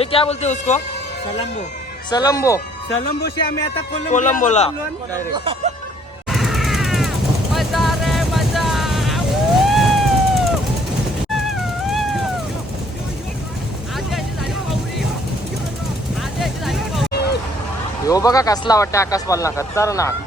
ये क्या बोलते हैं उसको? सलंबो सलम्बो। सलंबो से आम्ही आता कोलंबो कोलंबोला। डायरेक्ट मजा रे मजा. यो बघा कसला वाटतं आकाश पालना खतरनाक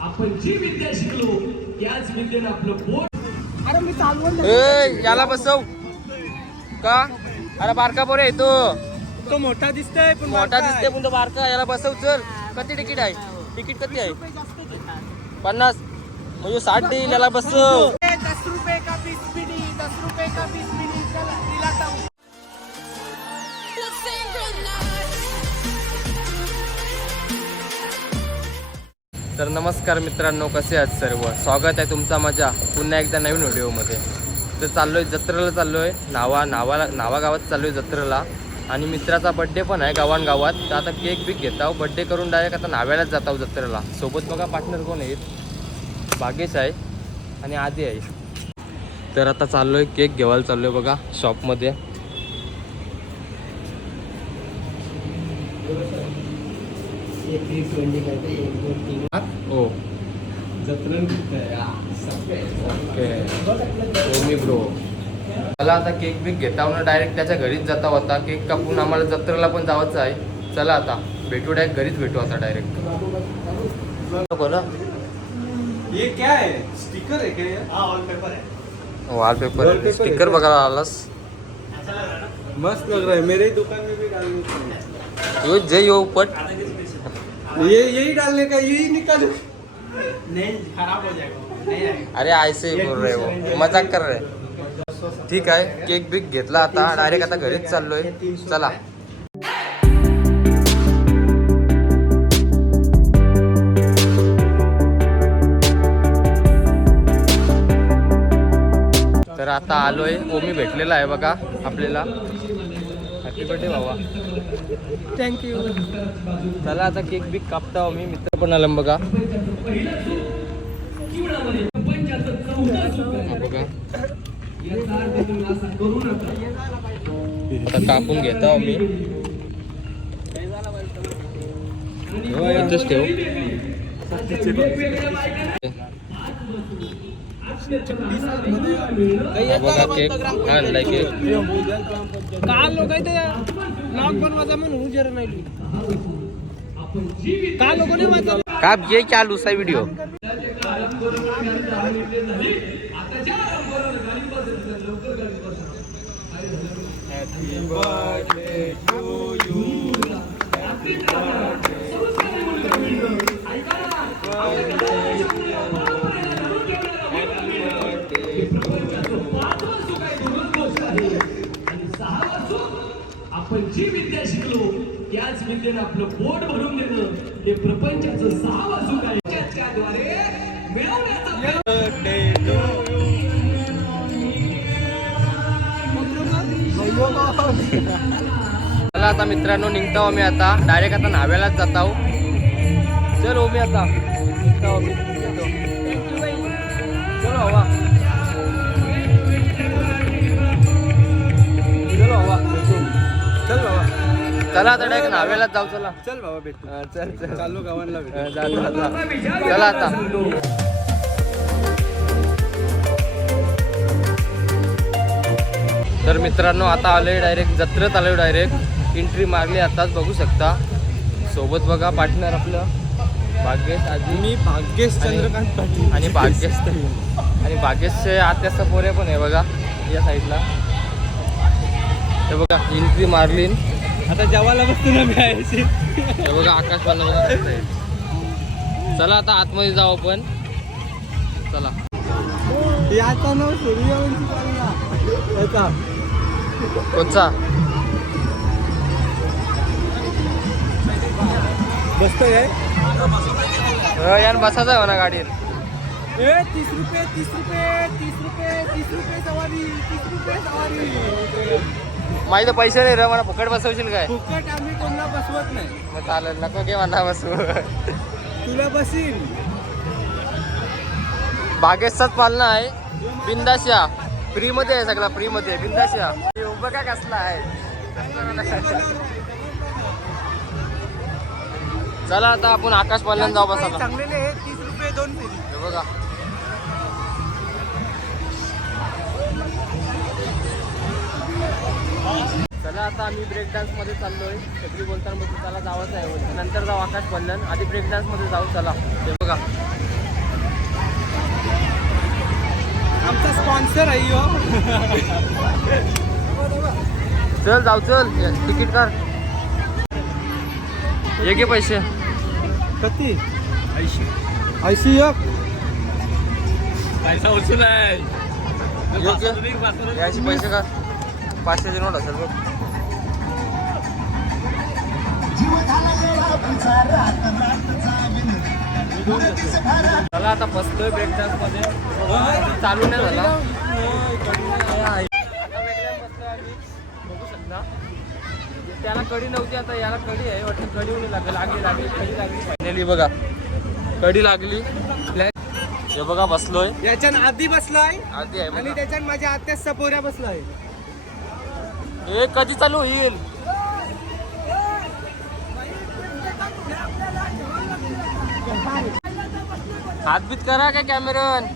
आपण जी विद्या शिकलो त्याच विद्येनं आपलं पोट अरे मी चालवून ए याला बसव. का? अरे बारका पोरे आहे तो. तो मोठा दिसतोय पण मोठा बारका दिसते पण तो बारका याला बसव चल. किती तिकीट आहे? तिकीट किती आहे? पन्नास. म्हणजे साठ देईल याला बसव. दस रुपये का बीस मिनी दस रुपये का बीस मिनी चला तिला टाकू. तर नमस्कार मित्रांनो कसे आहात सर्व? स्वागत आहे तुमचा माझ्या पुन्हा एकदा नवीन व्हिडिओमध्ये. तर चाललोय जत्रेला चाललोय. नावा नावाला नावा गावात चाललोय जत्रेला. आणि मित्राचा बड्डे पण आहे गावान गावात तर आता केक बिक घेत आहो बड्डे करून डायरेक्ट आता नाव्यालाच जात आहो जत्रेला. सोबत बघा पार्टनर कोण आहेत. भागेश आहे आणि आधी आहे. तर आता चाललोय केक घेवायला चाललोय बघा शॉपमध्ये हो. ओके. हो मी ब्रो चला आता केक बिक घेता. ना डायरेक्ट त्याच्या घरीच जाता होता. केक कापून आम्हाला जत्रेला पण जावंच आहे. चला आता. भेटू डायरेक्ट घरीच भेटू आता डायरेक्ट बोला ये क्या है स्टिकर है क्या ये? वॉलपेपर स्टिकर बघायला आलास? मस्त लग रहा है. मेरे ही दुकान में भी डालने को यो जे यो पट। ये यही डालने का यही निकालो. नहीं खराब हो जाएगा. अरे ऐसे बोल रहे हो मजाक कर रहे। ठीक आहे केक बिक घेतला आता. डायरेक्ट आता घरीच चाललोय. चला. तर आता आलोय. ओमी भेटलेला आहे बघा आपल्याला. हॅपी बर्थडे बाबा थँक्यू चला आता केक बिक कापता मी मित्र पण आलं बघा. आता कापून घेता हो मी इथंच ठेव. बघा केक आणलाय केक काल लोक ब्लॉग बनवायचा म्हणून उजेर नाही काल लोक नाही काप ये चालू सा व्हिडिओ. आपण जी विद्या शिकलो त्याच विद्येनं आपलं पोट भरून देणं हे प्रपंचाचं सहा वाजून आहे. मिळवण्याचा चला आता मित्रांनो निघता आम्ही आता. डायरेक्ट आता नाव्यालाच जात आहो चल ओमी आता. निघता आम्ही. येतो. चलो हवा. चलो हवा. भेटू. चल बाबा. चला आता डायरेक्ट नाव्यालाच जाऊ चला. चल बाबा भेटू. चल चल. चालू गावांना. चला आता. तर मित्रांनो आता आलोय डायरेक्ट जत्रेत आलोय डायरेक्ट एंट्री मारली आताच बघू शकता. सोबत बघा पार्टनर आपलं. भाग्येश आजी. मी भाग्येश चंद्रकांत पाटील. आणि भाग्येश आणि भाग्येशचे आत्याचा पोरे पण आहे बघा या साईडला हे बघा एंट्री मारली. आता जेवायला बसतो ना मी. हे बघा आकाश बघा. चला आता आतमध्ये जाऊ आपण. चला. याचा नाव सूर्यवंशी याचा कोणचा? बसतोय काय? यान बसायचं आहे म्हणा गाडीत. ए तीस रुपये तीस रुपये तीस रुपये तीस रुपये सवारी तीस रुपये सवारी. माझे तर पैसे नाही रे मला फुकट बसवशील काय? फुकट आम्ही कोणाला बसवत नाही. मग चालेल नको घे म्हणा बसू तुला बसील बागेचाच पालना आहे बिंदाशा फ्री मध्ये आहे सगळा फ्री मध्ये आहे बिंदाशा उभं काय कसला आहे? चला आता आपण आकाश पालन जाऊ बसायला चांगलेले आहे तीस रुपये दोन फेरी. बघा. चला आता आम्ही ब्रेक डान्समध्ये चाललोय. सगळी बोलताना मग त्याला जावंच आहे. नंतर जाऊ आकाश बंधन आधी ब्रेक डान्समध्ये जाऊ चला. हे बघा. आमचा स्पॉन्सर आहे हो चल जाऊ चल. ये, तिकीट कर ये घे पैसे. किती? ऐंशी. ऐंशी एक. पैसा वसूल आहे. योग्य याचे पैसे का? पाचशेची नोट असेल बघ. चला आता बसलोय ब्रेक डान्समध्ये. चालू नाही झाला. आता वेगळ्या बसलोय आम्ही बघू शकता त्याला कडी नव्हती आता याला कडी आहे वाटतं कडी लागली. लागली लागली कडी लागली. फायनली बघा. कडी लागली. हे बघा बसलोय. याच्यान आधी बसलाय आधी आहे आणि बघा. त्याच्यात माझ्या आत्याच सपोऱ्या बसलाय. हे कधी चालू होईल? हातबीत करा काय कॅमेरन?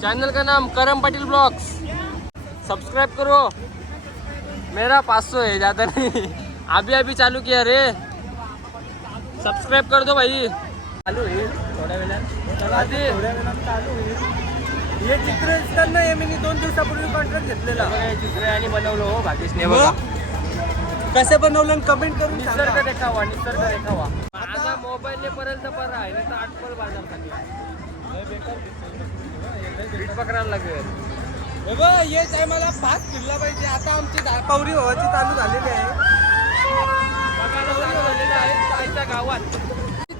चैनल का नाम करम पाटिल ब्लॉग्स. सब्सक्राइब करो. मेरा 500 है ज़्यादा नहीं. अभी अभी चालू किया रे. सब्सक्राइब कर दो भाई. चालू होईल थोड्या वेळात. हे चित्र दिसतात ना हे मी दोन दिवसापूर्वी कॉन्ट्रॅक्ट घेतलेला. चित्र आणि बनवलं हो भाग्येशने? बघा. कसं बनवलं कमेंट करून निसर्ग. देखावा निसर्ग देखावा. माझा मोबाईल पर्यंत बरं आहे नाही तर आठपल बाजार खाली बीट पकडायला लागेल बघ हे टायमाला पाच फिरला पाहिजे. आता आमची पवरी व्हायची चालू झालेली आहे. बघायला चालू झालेलं आहे आईच्या गावात.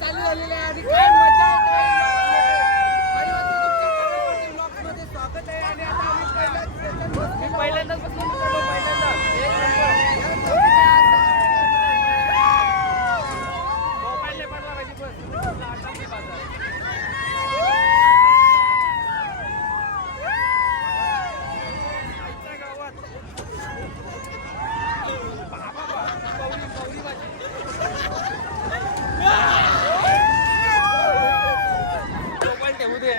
चालू झालेली आहे आणि काय मजा आहे, काय मजा आहे. आणि आता तुमच्या चॅनलवरती vlogsमध्ये स्वागत आहे आणि आता आम्ही पहिल्याच session मी बसलो. पहिल्यांदाच बसलो मित्रांनो, पहिल्यांदाच एक नंबर मोबाईल नाही पडला पाहिजे बस आटाची बाजार आईच्या गावात मोबाईल ठेवू दे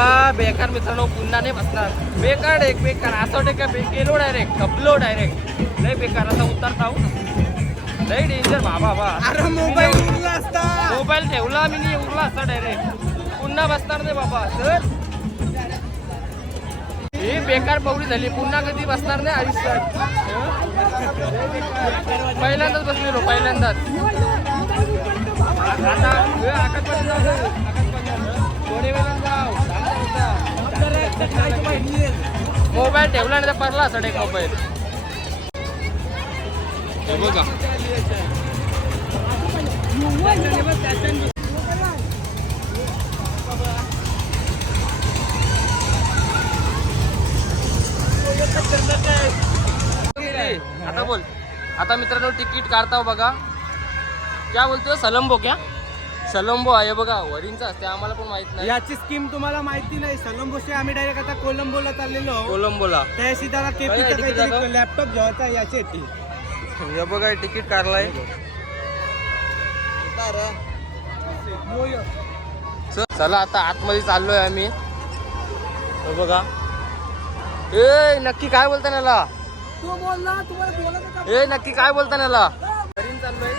बाबा बेकार मित्रांनो पुन्हा नाही बसणार. बेकार एक बेकार. असं वाटतं का बे गेलो डायरेक्ट कपलो डायरेक्ट लय बेकार. असा उतरता हो. लय डेंजर बाबा बा अरे मोबाईल उरला असता. मोबाईल ठेवला मी नाही उरला असता डायरेक्ट पुन्हा बसणार नाही बाबा. सर ही बेकार पवडी झाली. पुन्हा कधी बसणार नाही आयुष्यात? पहिल्यांदाच बसलेलो पहिल्यांदाच. आता. आकाशवाणी. थोडे जाऊ. मोबाईल ठेवला नाही तर पडला सडे एक मोबाईल. हे बघा. आता बोल. आता मित्रांनो तिकीट काढताव बघा. क्या बोलतो सलंबो क्या सलंबो आहे बघा वरींचा असते आम्हाला पण माहीत नाही. याची स्कीम तुम्हाला माहिती नाही. सलंबोशी आम्ही डायरेक्ट आता कोलंबोला चाललेलो आहोत. कोलंबोला. तिकीट दाखव? केपी लॅपटॉप घ्यायचा आहे, याची ती. हे बघा तिकीट काढलाय. च- चला आता आतमध्ये चाललोय आम्ही. हे बघा. ए नक्की काय बोलता याला तू बोलला तुम्हाला बोलत होता. ए नक्की काय बोलता याला वरीन चाललोय.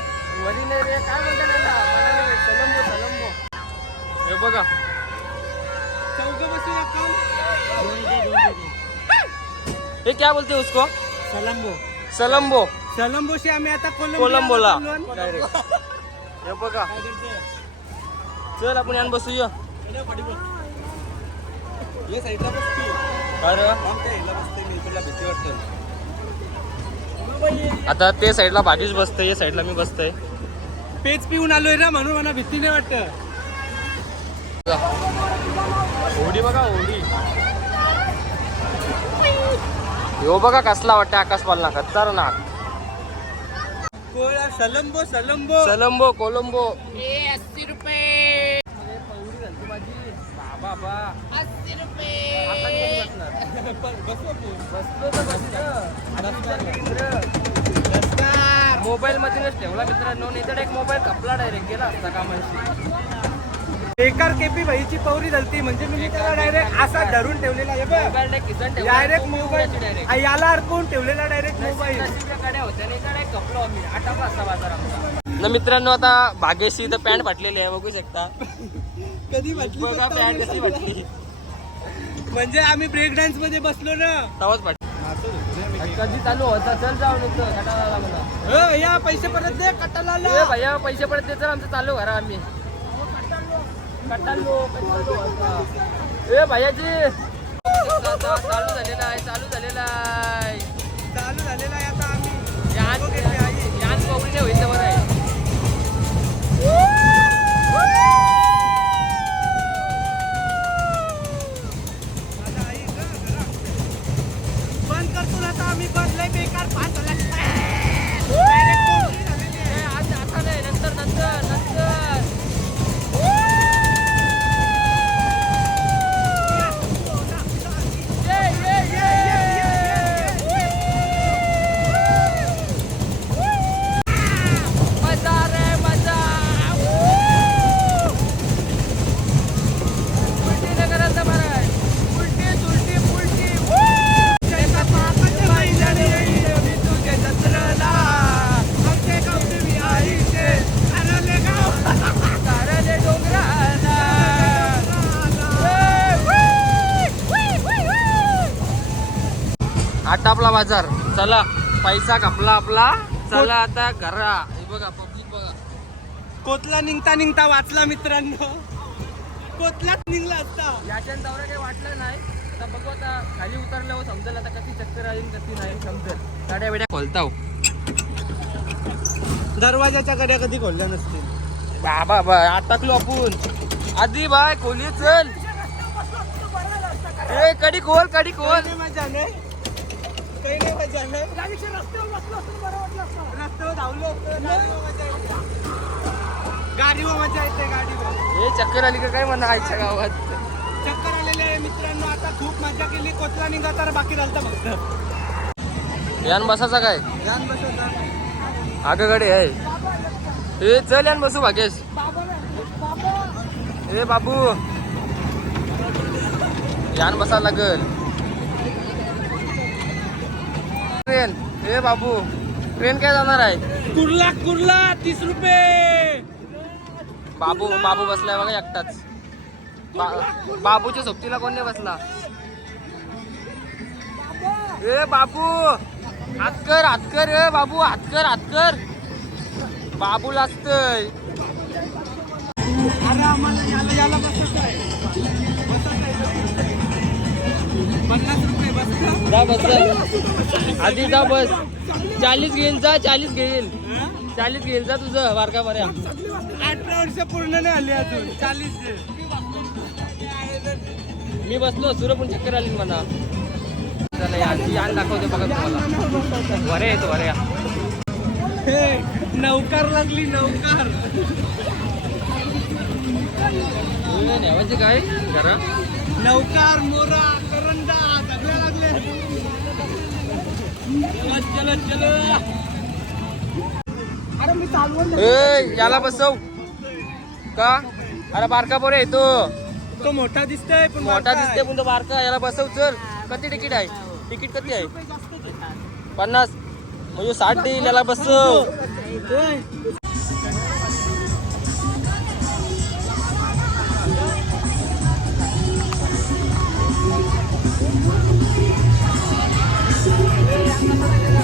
वरीन रे काय बोलता याला बघा. चौघं बसूया काम. हे क्या बोलते उसको? सलंबो सलंबो सलंबोशी आम्ही आता कोलंबो कोलंबोला. हे बघा. चल आपण यान बसूया. आता ते साईडला भाजीच बसतंय या साईडला मी बसतोय. पेज पिऊन आलोय ना म्हणून मला भीती नाही वाटत. होडी बघा होडी यो बघा कसला वाटतं आकाश पालना खतरनाक. कोळा सलंबो सलंबो. सलंबो कोलंबो. अस्सी रुपये. बाबा अस्सी रुपये. मोबाईल मधूनच ठेवला मित्रांनो नाही तर एक मोबाईल कपला डायरेक्ट गेला असता कामाशी. बेकार केपी भाईची पौरी झालती. म्हणजे मी त्याला डायरेक्ट असा धरून ठेवलेला हे बघ. मोबाईल डायरेक्ट मोबाईल डायरेक्ट याला अडकून ठेवलेला डायरेक्ट मोबाईल न मित्रांनो आता भाग्यशी तर पॅन्ट फाटलेली आहे बघू शकता. कधी बघा पॅन्ट कशी फाटली. म्हणजे आम्ही ब्रेक डान्समध्ये बसलो ना. तवाच फाटली कधी चालू होता? चल जाऊन येतो कटाला म्हणा हो, या पैसे परत दे कटाला ए भैया पैसे पडत देतो आमचं चालू करा आम्ही. ए भैयाजी. चालू झालेला आहे चालू झालेला आहे. चालू झालेला आहे आता आम्ही. यान. यान पवडीने होईल बरं आहे? बंद करतो ना आता आम्ही बंद लय बेकार पाच झाला बाजार. चला पैसा कापला आपला. चला आता घरा. हे बघा पब्लिक बघा. कोतला निघता निघता वाचला मित्रांनो. कोतलाच निघला असता याच्या दौरा काही वाटलं नाही. आता बघू आता खाली उतरल्यावर समजेल आता कशी चक्कर आली आणि कशी नाही समजेल. गाड्या बिड्या खोलताव. दरवाजाच्या कड्या कधी खोलल्या नसतील? बाबा बा अटकलो आपण. आधी बाय खोली चल. ए कडी खोल कडी खोल. मजा नाही. काही नाही मजा नाही रस्त्यावर धावलो होतो गाडीवर मजा येते. गाडीवर मजा येते गाडीवर. हे चक्कर आली का काय म्हणा आईच्या गावात? चक्कर आलेले आहे मित्रांनो आता खूप मजा केली कोतला निघा तर बाकी राहता फक्त यान बसाचा काय? जाण बसवता आगकडे आहे. ए चल यान बसू भागेश. ए बाबू. यान बसा लागल. ट्रेन. ए बाबू ट्रेन काय जाणार आहे? कुर्ला कुर्ला तीस रुपये. बाबू बाबू बसलाय बघा एकटाच. बा- बाबूच्या सोबतीला कोण नाही बसला? ए बाबू हातकर हातकर ए बाबू हातकर हातकर बाबू लागतय. पन्नास रुपये जा बस. आधी जा बस. चाळीस घेईल जा चाळीस घेईल चाळीस घेईल जा तुझं बारका बऱ्या. अठरा वर्ष पूर्ण नाही आली अजून. चाळीस मी बसलो सुर पण चक्कर आली म्हणा. चला यान दाखवते बघा तुम्हाला. हे नौकार लागली नौकार. नेवायचे काय? घरा नौकार मोरा करंडा सगळ्या लागले चलो चलो अरे मी चालवून ए याला बसव. का? अरे बारका पोरे येतो तो. मोठा दिसतोय पण मोठा बारका दिसते पण तो बारका याला बसव चल. किती तिकीट आहे? तिकीट किती आहे? आहे. पन्नास. म्हणजे साठ देईल याला बसव.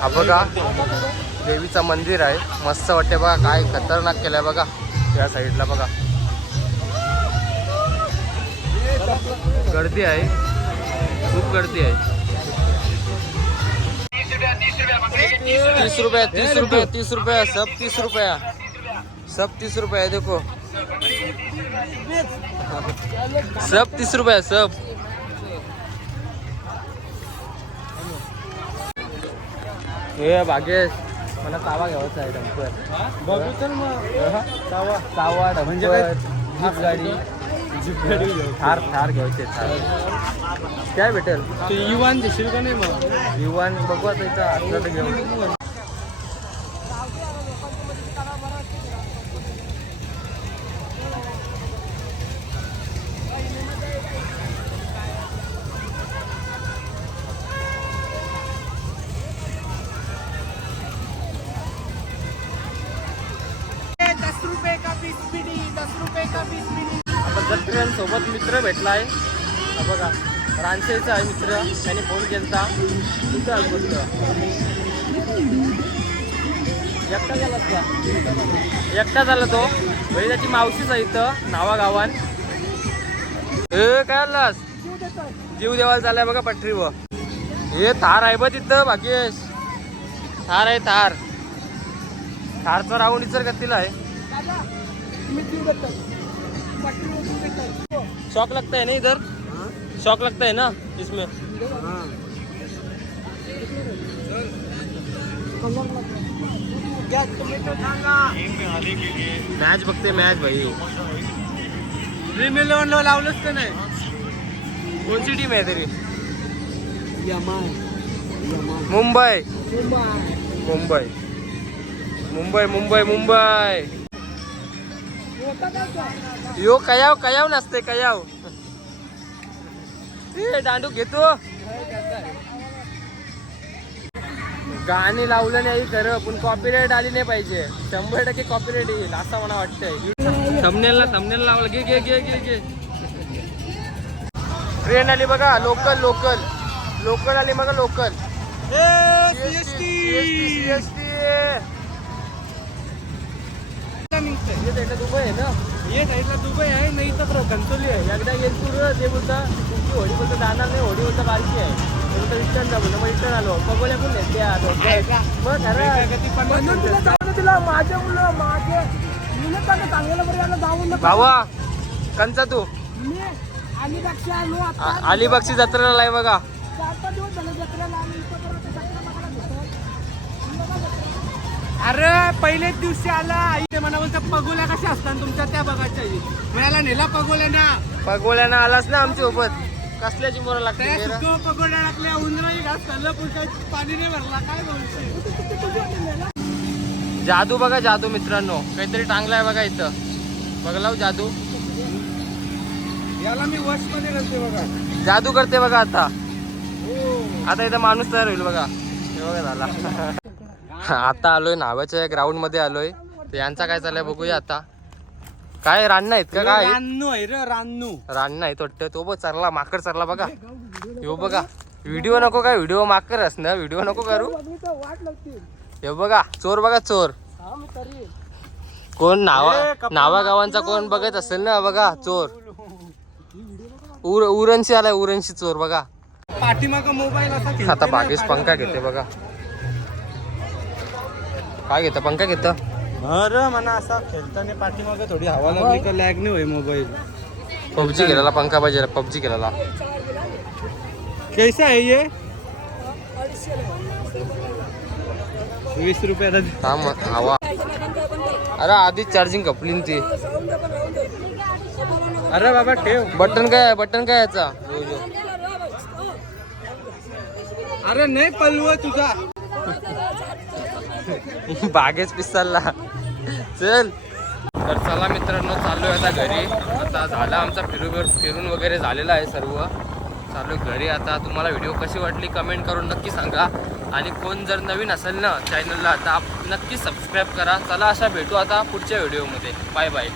हा बघा देवीचं मंदिर आहे. मस्त वाटते बघा काय खतरनाक केलंय बघा. या साईडला बघा. गर्दी आहे. खूप गर्दी आहे. तीस रुपया तीस रुपया तीस रुपया सब तीस रुपया. सब तीस रुपया देखो. सब तीस रुपया सब. हे भागेश मला तावा घ्यावाचा आहे डंपर. बघू चल मग. तावा. तावा म्हणजे? जीप गाडी. जीप गाडी थार थार घ्यायचे थार. काय भेटेल? ते युवान देशील का नाही मग? युवान बघू आता इथं असलं आहे मित्र त्याने फोन आहे गोष्ट एकटा झाला का? एकटा झाला तो. म्हणजे त्याची मावशीच आहे इथं नावा गावान ए काय आलास? जीव देवाला चाललाय बघा पटरीवर. हे थार आहे बघ तिथं भाग्येश थार आहे थार. थारचा राऊंड इचर गतीला आहे शौक लगता है. ना इधर? शौक लगता है ना इसमें मॅच बघते मॅच भाई। ड्रीम इलेव्हन लावलंच का नाही कोणची टीम आहे तरी? मुंबई। मुंबई। मुंबई। मुंबई मुंबई यो कयाव कयाव नसते कयाव? ए दांडू घेतो. गाणी लावलं नाही खरं पण कॉपीराईट आली नाही पाहिजे. शंभर टक्के कॉपीराईट येईल असं मला वाटतंय. थंबनेलला थंबनेल लावलं. घे घे घे घे घे. ट्रेन आली बघा लोकल लोकल लोकल आली बघा लोकल दुबई आहे ना? ये साईडला दुबई आहे नाही तर कणसोली आहे. एकदा येतपूर ते बोलता. बोलता जाणार नाही. होडी बोलता बारकी आहे. ते बोलता रिटर्न जा बोलता. मग रिटर्न आलो. पगोल्या पण नाही त्या मग खरं म्हणून तुला जाऊ दे तिला. माझ्या मुलं माझे. मुलं जाऊन. भावा कंचा तू. मी अलिबागची आलो. जत्रेला आहे बघा. अरे पहिलेच दिवशी आला. आई ते म्हणा बोलतं पगोल्या कशा असतात तुमच्या? त्या बघायच्या मिळाला नेला पगोल्या ना. पगोल्यानं आलास ना आमच्यासोबत कसल्याची मोरं लागते टाकल्या उंदराही घास खाल्लं काही पाणी नाही भरला काय बोलते जादू बघा जादू मित्रांनो काहीतरी आहे बघा इथं. बघलाव जादू. याला मी वशमध्ये घालते बघा. जादू करते बघा आता. आता इथं माणूस तयार होईल बघा. हे बघा झाला. आता आलोय नावाच्या ग्राउंडमध्ये आलोय. तर यांचा काय चाललंय बघूया आता. काय रान आहेत का काय? रान्नू आहे रे रान्नू रान नाही वाटतं. तो बघ चरला माकड चरला बघा. हो बघा. व्हिडिओ नको काय व्हिडिओ माकर ना व्हिडिओ नको करू. हे बघा चोर बघा चोर. कोण नावा नावा गावांचा कोण बघत असेल ना बघा चोर. उर उरणशी आलाय उरणशी चोर बघा. पाठीमाग मोबाईल आता बागेश पंखा. घेते बघा. काय घेतं पंखा घेतं? अरे म्हणा असा खेळताना पाठीमाग थोडी हवा लागली का लॅग नाही होय मोबाईल पबजी केलेला पंखा पाहिजे पबजी केलेला कैसा आहे ये? वीस रुपयाला थांब हवा. अरे आधीच चार्जिंग कपली न ती. अरे बाबा ठेव. बटन काय आहे बटन काय याचा. अरे नाही पलव तुझा. बागेच पिसालला चल. तर चला मित्रांनो चाललोय आता घरी. आता झाला आमचा फिरू फिरून वगैरे झालेला आहे सर्व. चालू घरी. आता तुम्हाला व्हिडिओ कशी वाटली कमेंट करून नक्की सांगा. आणि कोण जर नवीन असेल ना चॅनलला तर आप नक्की सबस्क्राईब करा. चला अशा भेटू आता पुढच्या व्हिडिओमध्ये बाय बाय